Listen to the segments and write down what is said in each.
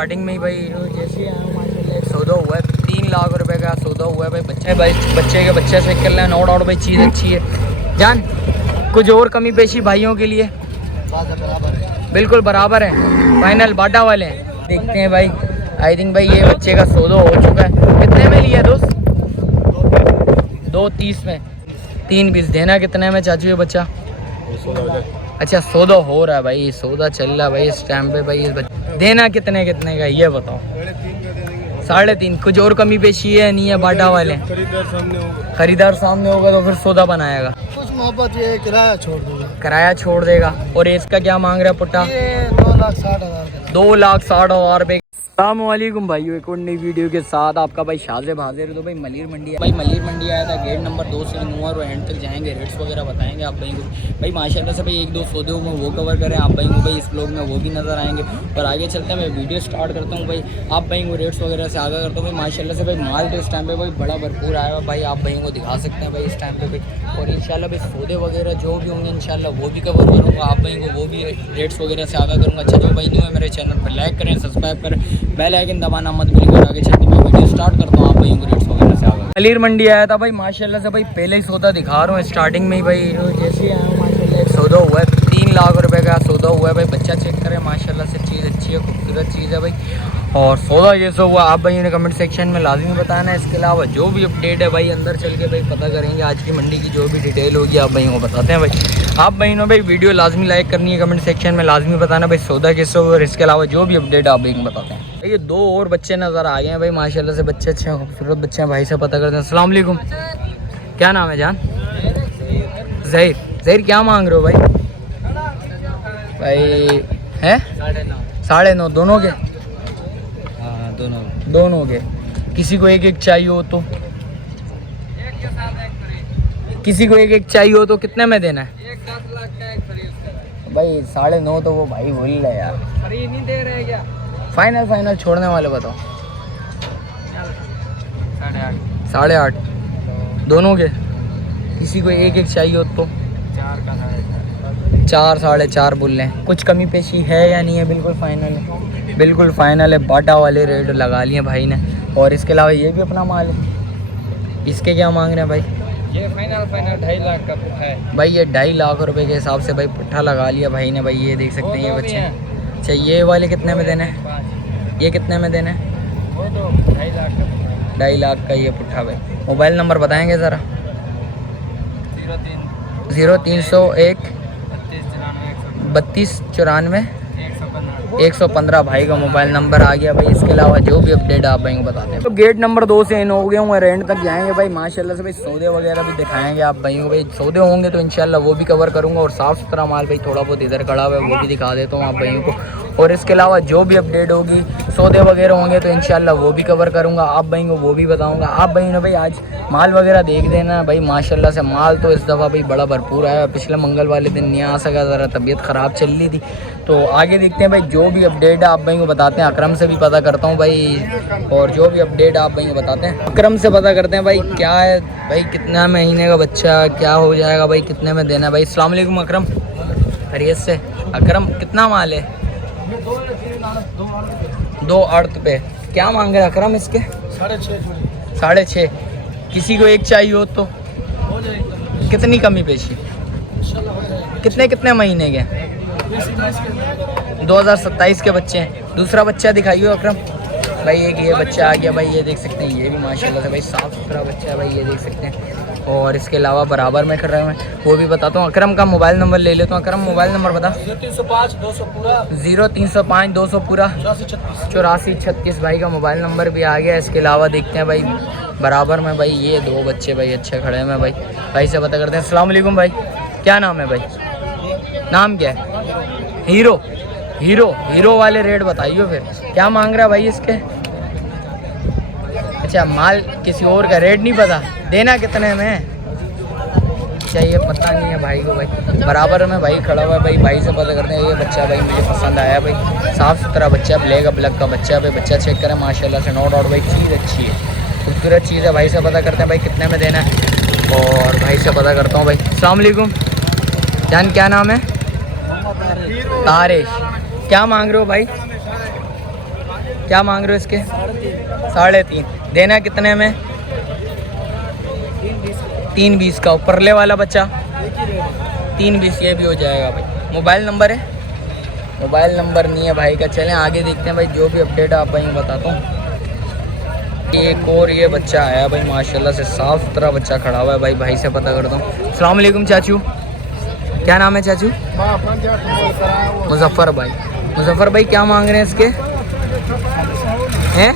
Starting में ही भाई जैसे सौदा हुआ है 3 लाख रुपए का सौदा हुआ है भाई। बच्चे के बच्चे चेक कर लें, नो डाउट भाई चीज़ अच्छी है। जान कुछ और कमी पेशी भाइयों के लिए बिल्कुल बराबर है, फाइनल बाटा वाले हैं। देखते हैं भाई, आई थिंक भाई ये बच्चे का सौदा हो चुका है। कितने में लिया दोस्त? 2.30 में 3 पीस। देना कितने में चाचू ये बच्चा? अच्छा सौदा हो रहा है भाई, सौदा चल रहा है भाई इस टाइम पे भाई। देना कितने का ये बताओ? 3.5। कुछ और कमी पेशी है नहीं है? बाटा वाले खरीदार सामने होगा तो फिर सौदा बनाएगा। कुछ मोहब्बत ये किराया छोड़ देगा। किराया छोड़ देगा। और इसका क्या मांग रहा है पुट्टा? 2,60,000। 2,60,000 रुपये। अस्सलामुअलैकुम भाइयों, एक और नई वीडियो के साथ आपका भाई शाज़ेब हाजिर। तो भाई मलिर मंडी आया था, गेट नंबर 2 से नूर और एंड तक जाएंगे, रेट्स वगैरह बताएंगे आप भाई को। भाई माशाल्लाह से भाई 1-2 सौदे में वो कवर करें आप भाई को, भाई इस ब्लॉग में वो भी नज़र आएंगे। और आगे चलते हैं, मैं वीडियो स्टार्ट करता हूँ भाई, आप भाई को रेट्स वगैरह से आगा करता हूँ भाई। माशाल्लाह से भाई माल तो इस टाइम पर भाई बड़ा भरपूर आया हुआ भाई, आप भाई को दिखा सकते हैं भाई इस टाइम पर भाई। और इंशाल्लाह भाई सौदे वगैरह जो भी होंगे इंशाल्लाह वो भी कवर करूँगा, आप भाई को वो भी रेट्स वगैरह से आगा करूँगा। अच्छा जो भाई न्यू है मेरे चैनल पर लाइक करें, सब्सक्राइब करें, बेल आइकन दबाना मत भूलिएगा। आगे चलते मैं वीडियो स्टार्ट करता हूँ, आप भाई को रेट्स वगैरह से आगे। मलिर मंडी आया था भाई, माशाल्लाह से भाई पहले ही सौदा दिखा रहा हूँ स्टार्टिंग में ही भाई। जैसे आया माशाल्लाह एक सौदा हुआ है 3 लाख रुपए का सौदा हुआ है भाई। बच्चा चेक करें, माशाल्लाह से चीज़ अच्छी है, खूबसूरत चीज़ है भाई। और सौदा जैसा हुआ आप भाई ने कमेंट सेक्शन में लाजमी बताना है। इसके अलावा जो भी अपडेट है भाई अंदर चल के भाई पता करेंगे, आज की मंडी की जो भी डिटेल होगी आप भाई को बताते हैं भाई। आप भाई ने भाई वीडियो लाजमी लाइक करनी है, कमेंट सेक्शन में लाजमी बताना भाई सौदा कैसे हो। और इसके अलावा जो भी अपडेट आप भाई को बताते हैं। ये 2 और बच्चे नज़र आ गए हैं भाई, माशाल्लाह से बच्चे अच्छे हैं, खूबसूरत बच्चे हैं। भाई से पता करते हैं। अस्सलाम वालेकुम, क्या नाम है जान? ज़हीर। क्या मांग रहे हो भाई? भाई है 9.5 दोनों के? हाँ दोनों के। किसी को एक चाहिए हो तो चाहिए हो तो कितने में देना है? 1-10 लाख का एक खरीद भाई 9.5 तो वो भाई बोल रहे यार। खरीद नहीं दे रहे क्या? फाइनल छोड़ने वाले बताओ। 8.5 दोनों के। किसी को एक चाहिए हो तो 4 का 4.5 बोल रहे हैं। कुछ कमी पेशी है या नहीं है? बिल्कुल फाइनल है, बिल्कुल फाइनल है। बाटा वाले रेट लगा लिए भाई ने। और इसके अलावा ये भी अपना माल है। इसके क्या मांग रहे हैं भाई? ये फाइनल 2.5 लाख का पुट्ठा है भाई। ये 2.5 लाख रुपए के हिसाब से भाई पुट्ठा लगा लिया भाई ने भाई। ये देख सकते हैं ये बच्चे। अच्छा ये वाले कितने में देने हैं? ये कितने में देने हैं? वो तो 2.5 लाख का 2.5 लाख का ये पुट्ठा भाई। मोबाइल नंबर बताएंगे ज़रा? 0301 3294 115 भाई का मोबाइल नंबर आ गया भाई। इसके अलावा जो भी अपडेट आप भाई को बताते हैं। तो गेट नंबर 2 से इन हो गए हुए, रेंट तक जाएंगे भाई। माशाल्लाह से भाई सौदे वगैरह भी दिखाएंगे आप भाई को। भाई सौदे होंगे तो इंशाल्लाह वो भी कवर करूंगा। और साफ़ सुथरा माल भाई थोड़ा बहुत इधर खड़ा हुआ है वो भी दिखा देता हूँ आप भाइयों को। और इसके अलावा जो भी अपडेट होगी सौदे वगैरह होंगे तो इंशाल्लाह वो भी कवर करूँगा, आप भाई को वो भी बताऊँगा। आप भाई ने भाई आज माल वगैरह देख देना भाई। माशाल्लाह से माल तो इस दफ़ा भाई बड़ा भरपूर आया। पिछले मंगल वाले दिन नहीं आ सका, ज़रा तबीयत ख़राब चल रही थी। तो आगे देखते हैं भाई जो भी अपडेट है आप भाई को बताते हैं। अकरम से भी पता करता हूँ भाई, और जो भी अपडेट आप भाई को बताते हैं। अकरम से पता करते हैं भाई क्या है भाई, कितना महीने का बच्चा क्या हो जाएगा भाई, कितने में देना है भाई। अस्सलाम वालेकुम अकरम, खैरियत से? अकरम कितना माल है? 2 अर्थ पे। क्या मांग रहे अकरम इसके? 6.5। किसी को एक चाहिए हो तो कितनी कमी पेशी? कितने महीने के? 2027 के बच्चे हैं। दूसरा बच्चा दिखाइए अकरम भाई। एक ये बच्चा आ गया भाई, ये देख सकते हैं। ये भी माशाल्लाह से भाई साफ़ सुथरा बच्चा है भाई, ये देख सकते हैं। और इसके अलावा बराबर में कर रहे हैं वो भी बताता हूँ। अकरम का मोबाइल नंबर ले लेता हूँ। अकरम मोबाइल नंबर बता। 0305 200 पूरा 0305 200 पूरा 8436 भाई का मोबाइल नंबर भी आ गया। इसके अलावा देखते हैं भाई बराबर में भाई ये 2 बच्चे भाई अच्छे खड़े हैं भाई। भाई से पता करते हैं। अस्सलाम वालेकुम भाई, क्या नाम है भाई? नाम क्या है? हीरो वाले रेट बताइए फिर। क्या मांग रहा है भाई इसके? अच्छा माल किसी और का रेट नहीं पता, देना कितने में? चाहिए पता नहीं है भाई को भाई। बराबर में भाई खड़ा हुआ है भाई। भाई से पता करते हैं। ये बच्चा भाई मुझे पसंद आया भाई, साफ़ सुथरा बच्चा, ब्लैक का बच्चा भाई। बच्चा चेक करें माशाल्लाह से, नो डाउट भाई चीज़ अच्छी है, खूबसूरत चीज़ है। भाई से पता करते हैं भाई कितने में देना है। और भाई से पता करता हूँ भाई। अस्सलाम वालेकुम जान, क्या नाम है? तारिश। क्या मांग रहे हो भाई? क्या मांग रहे हो इसके? 3.5। देना कितने में? 3.20 का। ऊपरले वाला बच्चा 3.20, ये भी हो जाएगा भाई। मोबाइल नंबर है? मोबाइल नंबर नहीं है भाई का। चलें आगे देखते हैं भाई, जो भी अपडेट है आप भाई बताता हूँ। एक और ये बच्चा आया भाई, माशाल्लाह से साफ़ सुथरा बच्चा खड़ा हुआ है भाई। भाई से पता करता हूँ। अस्सलाम वालेकुम चाचू, क्या नाम है चाचू? मुजफ्फर भाई। मुजफ्फर भाई क्या मांग रहे हैं इसके? हैं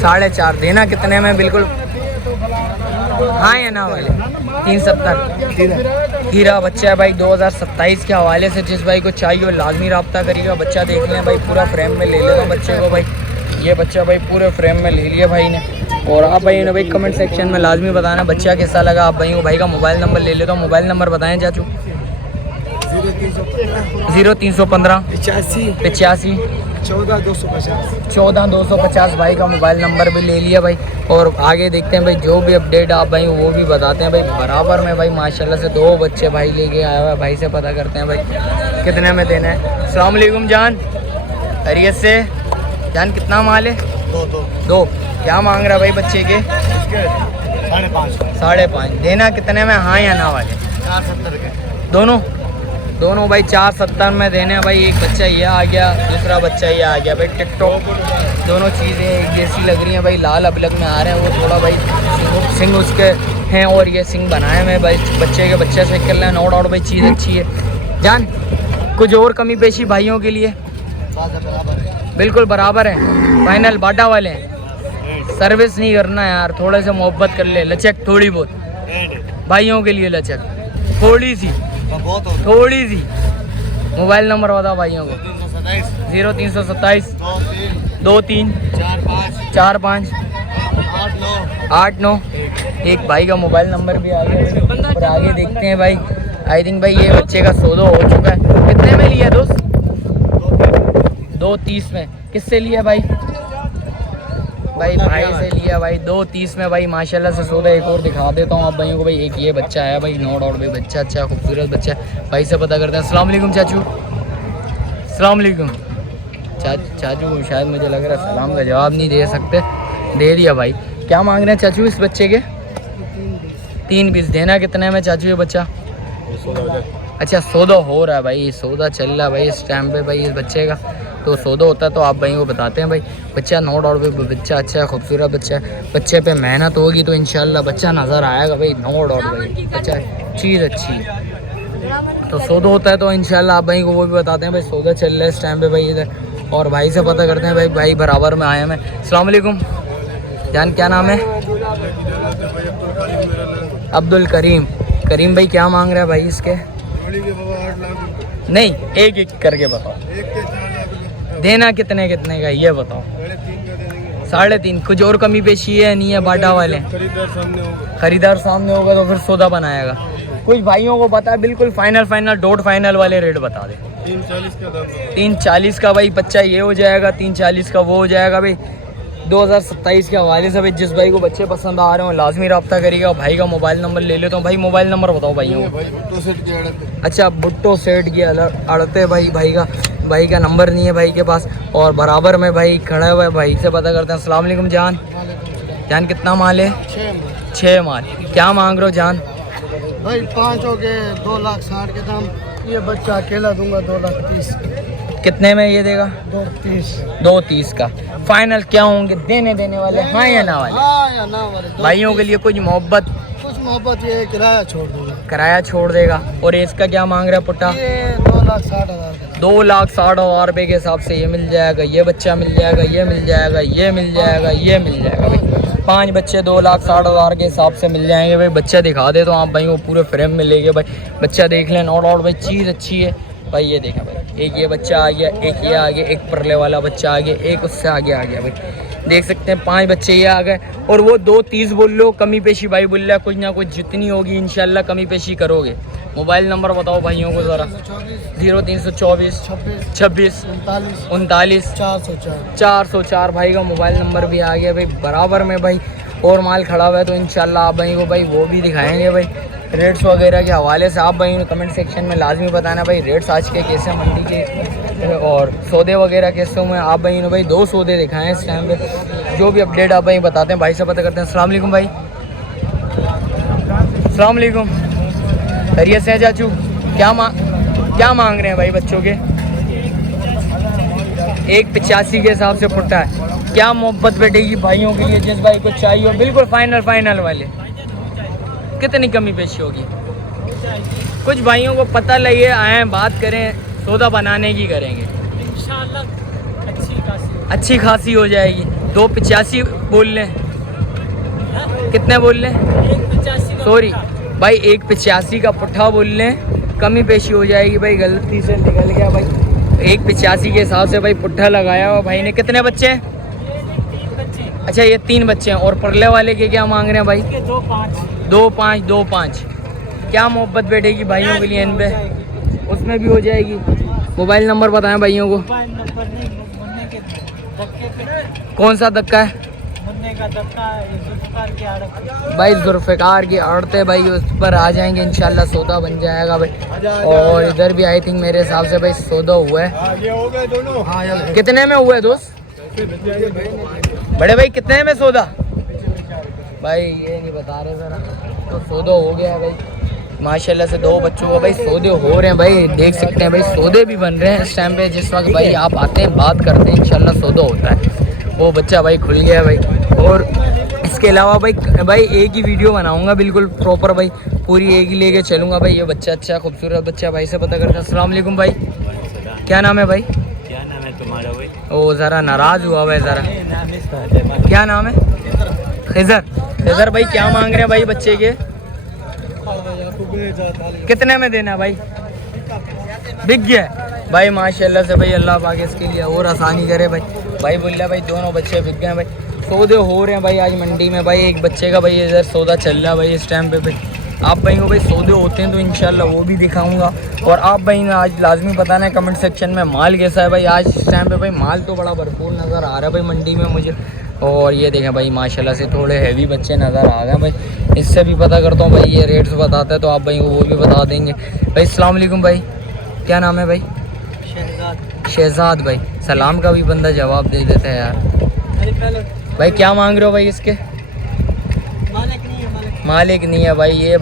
4.5। देना कितने में? बिल्कुल हाँ या ना वाले? 370। हीरा बच्चा है भाई 2027 के हवाले से। जिस भाई को चाहिए लाजमी रब्ता करिएगा। बच्चा देख लें भाई, पूरा फ्रेम में ले लेगा बच्चे को भाई। ये बच्चा भाई पूरे फ्रेम में ले लिया भाई ने। और आप भाई ने भाई कमेंट सेक्शन में लाजमी बताना बच्चा कैसा लगा। आप भाई को भाई का मोबाइल नंबर ले लेता हूँ। मोबाइल नंबर बताएं चाचू। 0315 85 14 भाई का मोबाइल नंबर भी ले लिया भाई। और आगे देखते हैं भाई, जो भी अपडेट आप भाई वो भी बताते हैं भाई। बराबर में भाई माशाल्लाह से 2 बच्चे भाई लेके आया हुआ है। भाई से पता करते हैं भाई कितने में देना है। अस्सलाम वालेकुम जान, खैरियत से? जान कितना माल है? 2। क्या मांग रहा भाई बच्चे के? 5.5। देना कितने में? हाँ या ना वाले? 470 के दोनों भाई 470 में देने हैं भाई। एक बच्चा ये आ गया, दूसरा बच्चा ये आ गया भाई। टिकटॉक दोनों चीज़ें एक जैसी लग रही हैं भाई। लाल अबलग में आ रहे हैं वो, थोड़ा भाई सिंग उसके हैं और ये सिंग बनाए हुए भाई। बच्चे के बच्चे से कर लें, नो डाउट भाई चीज़ अच्छी है। जान कुछ और कमी पेशी भाइयों के लिए? बिल्कुल बराबर है, फाइनल बाटा वाले हैं। सर्विस नहीं करना यार, थोड़े से मोहब्बत कर ले। लचक थोड़ी बहुत भाइयों के लिए, लचक थोड़ी सी। मोबाइल नंबर बताओ भाइयों को। 0327 23 45 89। एक भाई का मोबाइल नंबर भी आ गया। और आगे देखते हैं भाई। आई थिंक भाई ये बच्चे का सौदा हो चुका है। कितने में लिया दोस्त? 2.30 में। किससे लिया भाई? भाई से लिया भाई 2.30 में भाई। माशाल्लाह से सौदा एक और दिखा देता हूँ आप भाइयों को भाई। एक ये बच्चा आया भाई, नो डाउट भाई बच्चा अच्छा खूबसूरत बच्चा है। भाई से पता करते हैं। अस्सलाम वालेकुम चाचू। अस्सलाम वालेकुम चाचू को शायद मुझे लग रहा है सलाम का जवाब नहीं दे सकते, दे दिया भाई। क्या मांग रहे हैं चाचू इस बच्चे के? 3.20। देना कितने में चाचू ये बच्चा? अच्छा सौदा हो रहा है भाई, सौदा चल रहा है भाई इस टाइम पे भाई। इस बच्चे का तो सौदा होता है तो आप भाई को बताते हैं भाई। बच्चा नो डाउट भाई बच्चा अच्छा है, खूबसूरत बच्चा है। बच्चे पे मेहनत होगी तो इंशाल्लाह बच्चा नज़र आएगा भाई, नो डाउट भाई। बच्चा चीज़ अच्छी है तो सौदा होता है तो इंशाल्लाह आप भाई को वो भी बताते हैं भाई। सौदा चल रहा है इस टाइम पे भाई इधर। और भाई से पता करते हैं भाई। भाई बराबर में आए हैं। अस्सलाम वालेकुम जान, क्या नाम है? अब्दुल करीम। करीम भाई क्या मांग रहा है भाई इसके? नहीं, एक एक करके बताओ। देना कितने कितने का ये बताओ। 3.5। कुछ और कमी पेशी है नहीं है? बाटा वाले खरीदार सामने होगा तो फिर सौदा बनाएगा। कुछ भाइयों को पता है बिल्कुल फाइनल डॉट फाइनल वाले रेट बता दे। 3.40 का भाई बच्चा ये हो जाएगा, 3.40 का वो हो जाएगा भाई। 2027 के हवाले से भाई जिस भाई को बच्चे पसंद आ रहे हो लाजमी रब्ता करिएगा। भाई का मोबाइल नंबर ले लेता हूँ भाई। मोबाइल नंबर बताओ भाइयों को। अच्छा भुट्टो सेठ की अड़ते भाई। भाई का नंबर नहीं है भाई के पास। और बराबर में भाई खड़ा हुआ है। भाई से पता करते हैं। अस्सलाम वालेकुम जान, कितना माल है? 6 माल। क्या मांग रहे हो जान? भाई 5 हो गए, 2,60,000 के दाम। ये बच्चा अकेला दूंगा 2,30,000। कितने में ये देगा? 2.30 का। फाइनल क्या होंगे देने वाले? हाँ या ना वाले? हाँ या ना वाले। भाइयों के लिए कुछ मोहब्बत ये किराया छोड़ दूंगा। किराया छोड़ देगा। और इसका क्या मांग रहा है पुट्टा? ये 2,60,000। 2,60,000 रुपये के हिसाब से ये मिल जाएगा। ये बच्चा मिल जाएगा, ये मिल जाएगा, ये मिल जाएगा, ये मिल जाएगा भाई। 5 बच्चे 2,60,000 के हिसाब से मिल जाएंगे भाई। बच्चा दिखा दे तो आप भाई वो पूरे फ्रेम में लेके भाई। बच्चा देख लें, नो डाउट भाई चीज़ अच्छी है भाई। ये देखें भाई, एक ये बच्चा आ गया, एक ये आ गया, एक परले वाला बच्चा आ गया, एक उससे आगे आ गया भाई। देख सकते हैं 5 बच्चे ये आ गए। और वो 2.30 बोल लो, कमी पेशी भाई बोल रहा है कुछ ना कुछ जितनी होगी इंशाल्लाह कमी पेशी करोगे। मोबाइल नंबर बताओ भाइयों को ज़रा। 0324 26 39 404 भाई का मोबाइल नंबर भी आ गया भाई। बराबर में भाई और माल खड़ा हुआ है तो इंशाल्लाह आप भाई को भाई वो भी दिखाएंगे भाई। रेट्स वगैरह के हवाले से आप भाई कमेंट सेक्शन में लाजमी बताना भाई रेट्स आज के कैसे मंडी के और सौदे वगैरह कैसे हुए आप भाई ने भाई 2 सौदे दिखाए हैं इस टाइम पे। जो भी अपडेट आप भाई बताते हैं, भाई से पता करते हैं। अस्सलाम वालेकुम भाई। अस्सलाम वालेकुम, खैरियत से हैं चाचू? क्या मांग रहे हैं भाई बच्चों के? 185 के हिसाब से फुटा है। क्या मोहब्बत बैठेगी भाइयों के लिए, जिस भाई को चाहिए हो बिल्कुल फाइनल वाले? कितनी कमी पेशी होगी? कुछ भाइयों को पता लगे, आए बात करें, सौदा बनाने की करेंगे इंशाल्लाह। अच्छी खासी हो जाएगी। 285 बोल लें? कितने बोल लें? 185। सॉरी भाई, 185 का पुट्ठा बोल लें, कमी पेशी हो जाएगी भाई। गलती से निकल गया भाई। 185 के हिसाब से भाई पुट्ठा लगाया हुआ भाई ने। कितने बच्चे हैं? अच्छा, ये 3 बच्चे हैं। और परले वाले के क्या मांग रहे हैं भाई? 2.5। क्या मोहब्बत बैठेगी भाइयों के लिए इन पे? उसमें भी हो जाएगी। मोबाइल नंबर बताएं भाइयों को। कौन सा धक्का है भाई? जुल्फ़िकार की आड़ते भाई, उस पर आ जाएंगे इंशाल्लाह, सौदा बन जाएगा भाई। और इधर भी आई थिंक मेरे हिसाब से भाई सौदा हुआ है। कितने में हुआ है दोस्त? बड़े भाई कितने में सौदा? भाई ये नहीं बता रहे ज़रा। तो सौदा हो गया है भाई माशाल्लाह से। 2 बच्चों को भाई सौदे हो रहे हैं भाई, देख सकते हैं भाई। सौदे भी बन रहे हैं इस टाइम पे। जिस वक्त भाई आप आते हैं, बात करते हैं, इंशाल्लाह सौदा होता है। वो बच्चा भाई खुल गया है भाई। और इसके अलावा भाई एक ही वीडियो बनाऊंगा बिल्कुल प्रॉपर भाई, पूरी एक ही लेके चलूँगा भाई। ये बच्चा अच्छा खूबसूरत बच्चा, भाई से पता करते हैं। अस्सलाम वालेकुम भाई। क्या नाम है भाई? क्या नाम है तुम्हारा भाई? ओ ज़रा नाराज़ हुआ भाई ज़रा। क्या नाम है? खिज़र भाई। क्या मांग रहे हैं भाई बच्चे के? कितने में देना भाई? बिक गया भाई माशाल्लाह से भाई। अल्लाह पाक इसके लिए और आसानी करे भाई। भाई बोल रहा भाई दोनों बच्चे बिक गए भाई। सौदे हो रहे हैं भाई आज मंडी में भाई। एक बच्चे का भाई इधर सौदा चल रहा है भाई इस टाइम पे भाई। आप भाई को भाई सौदे होते हैं तो इंशाल्लाह वो भी दिखाऊंगा। और आप भाई ने आज लाजमी बताना है कमेंट सेक्शन में माल कैसा है भाई। आज इस टाइम पे भाई माल तो बड़ा भरपूर नज़र आ रहा है भाई मंडी में मुझे। और ये देखें भाई माशाल्लाह से थोड़े हैवी बच्चे नज़र आ गए भाई। इससे भी पता करता हूँ भाई, ये रेट्स बताता है तो आप भाई को वो भी बता देंगे भाई। अस्सलाम वालेकुम भाई। क्या नाम है भाई? शहजाद भाई। सलाम का भी बंदा जवाब दे देता है यार। भाई क्या मांग रहे हो भाई इसके? मालिक नहीं है भाई। ये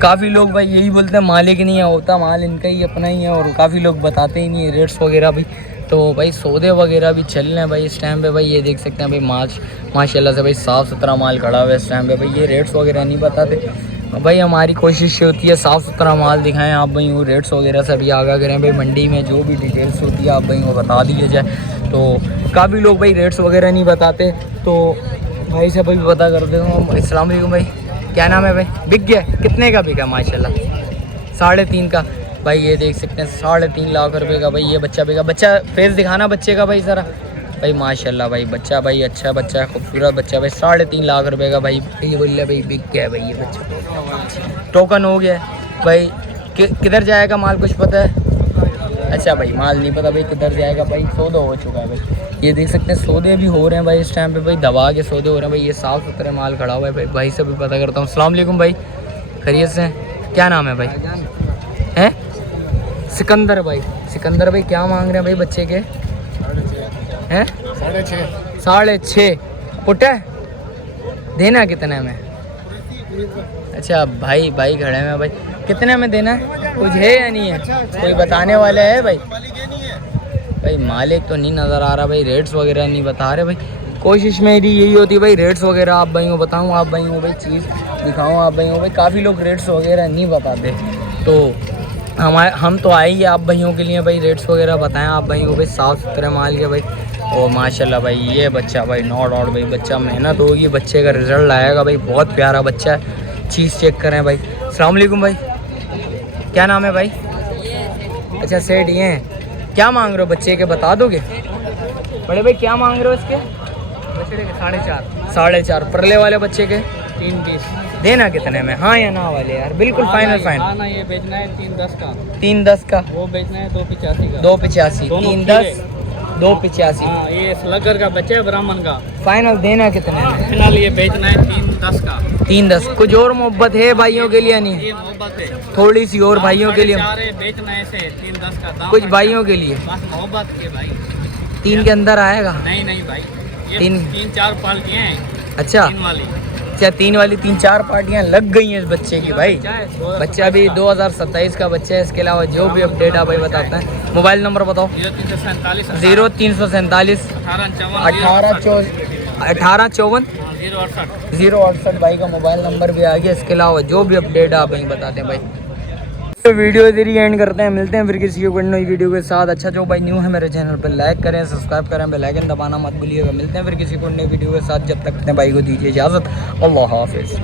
काफ़ी लोग भाई यही बोलते हैं मालिक नहीं है, होता माल इनका ही अपना ही है। और काफ़ी लोग बताते ही नहीं है रेट्स वगैरह भी। तो भाई सौदे वगैरह भी चल रहे हैं भाई इस टाइम पे भाई। ये देख सकते हैं भाई माशाल्लाह से भाई साफ़ सुथरा माल खड़ा हुआ है इस टाइम पे भाई। ये रेट्स वगैरह नहीं बताते भाई। हमारी कोशिश होती है साफ़ सुथरा माल दिखाएं आप भाई। वो रेट्स वगैरह से भी आगाह करें भाई। मंडी में जो भी डिटेल्स होती है आप भाई को बता दिया जाए। तो काफ़ी लोग भाई रेट्स वगैरह नहीं बताते, तो भाई से भाई पता कर देता हूँ। अस्सलाम वालेकुम भाई। क्या नाम है भाई? बिक गया? कितने का बिका? माशाल्लाह 3.5 का भाई। ये देख सकते हैं 3.5 लाख रुपए का भाई ये बच्चा बिका। बच्चा फेस दिखाना बच्चे का भाई ज़रा भाई। माशाल्लाह भाई बच्चा भाई अच्छा बच्चा है, खूबसूरत बच्चा भाई। 3.5 लाख रुपए का भाई। ये बोल रहा भाई बिक गया भाई ये बच्चा। टोकन हो गया भाई। किधर जाएगा माल कुछ पता है? अच्छा भाई माल नहीं पता भाई किधर जाएगा भाई। सौदा हो चुका है भाई। ये देख सकते हैं सौदे भी हो रहे हैं भाई इस टाइम पे भाई। दबा के सौदे हो रहे हैं भाई। ये साफ़ सुथरे माल खड़ा हुआ है भाई। भाई से भी पता करता हूँ। अस्सलाम वालेकुम भाई। खैरियत से हैं? क्या नाम है भाई? हैं सिकंदर भाई। सिकंदर भाई क्या मांग रहे हैं भाई बच्चे के? हैं 6.5 पुट्टा देना कितने में? अच्छा भाई खड़े हैं भाई। कितने में देना है? कुछ है या नहीं है? कोई बताने वाला है भाई? भाई मालिक तो नहीं नज़र आ रहा भाई। रेट्स वगैरह नहीं बता रहे भाई। कोशिश मेरी यही होती है भाई रेट्स वगैरह आप भाई को बताऊँ, आप भाई को भाई चीज़ दिखाऊँ आप भाई को भाई। काफ़ी लोग रेट्स वगैरह नहीं बताते, तो हम तो आए ही आप भाइयों के लिए भाई रेट्स वगैरह बताएं आप भाई को भाई। साफ़ सुथरे माल के भाई। और माशाल्लाह भाई ये बच्चा भाई नो डाउट भाई बच्चा मेहनत होगी, बच्चे का रिज़ल्ट आएगा भाई। बहुत प्यारा बच्चा है। चीज़ चेक करें भाई। अस्सलाम वालेकुम भाई। क्या नाम है भाई? अच्छा सेठ ये हैं। क्या मांग रहे हो बच्चे के बता दोगे? बड़े भाई क्या मांग रहे हो इसके? बच्चे के 4.5। परले वाले बच्चे के 3.20 देना कितने में? हाँ या ना वाले यार बिल्कुल फाइनल। ना ये बेचना है 3.10 का। 3.10 का। वो बेचना है 2.85 का। 2.85 3.10 285। हाँ ये स्लगर का बच्चा है ब्राह्मण का। फाइनल देना कितने में? फिलहाल ये बेचना है 310 का। 310। कुछ और मोहब्बत है भाइयों के लिए? नहीं, ये मोहब्बत है थोड़ी सी और भाइयों के लिए, बेचना है इसे 310 का दाम। कुछ भाइयों के लिए बस मोहब्बत के भाई। 3 के अंदर आएगा? नहीं नहीं भाई, ये तीन- 3-4 पाल्टियाँ हैं। अच्छा 3 वाली। अच्छा, 3 वाली 3-4 पार्टियां लग गई हैं इस बच्चे की भाई। बच्चा भी 2027 का बच्चा है। इसके अलावा जो भी अपडेट आप भाई बताते हैं। मोबाइल नंबर बताओ। 0347 0347 1854 068 भाई का मोबाइल नंबर भी आ गया। इसके अलावा जो भी अपडेट आप भाई बताते हैं भाई। तो वीडियो इधर ही एंड करते हैं, मिलते हैं फिर किसी को नई वीडियो के साथ। अच्छा जो भाई न्यू है मेरे चैनल पर लाइक करें, सब्सक्राइब करें, बेल आइकन दबाना मत भूलिएगा। मिलते हैं फिर किसी को नई वीडियो के साथ, जब तक अपने भाई को दीजिए इजाज़त। अल्लाह हाफिज़।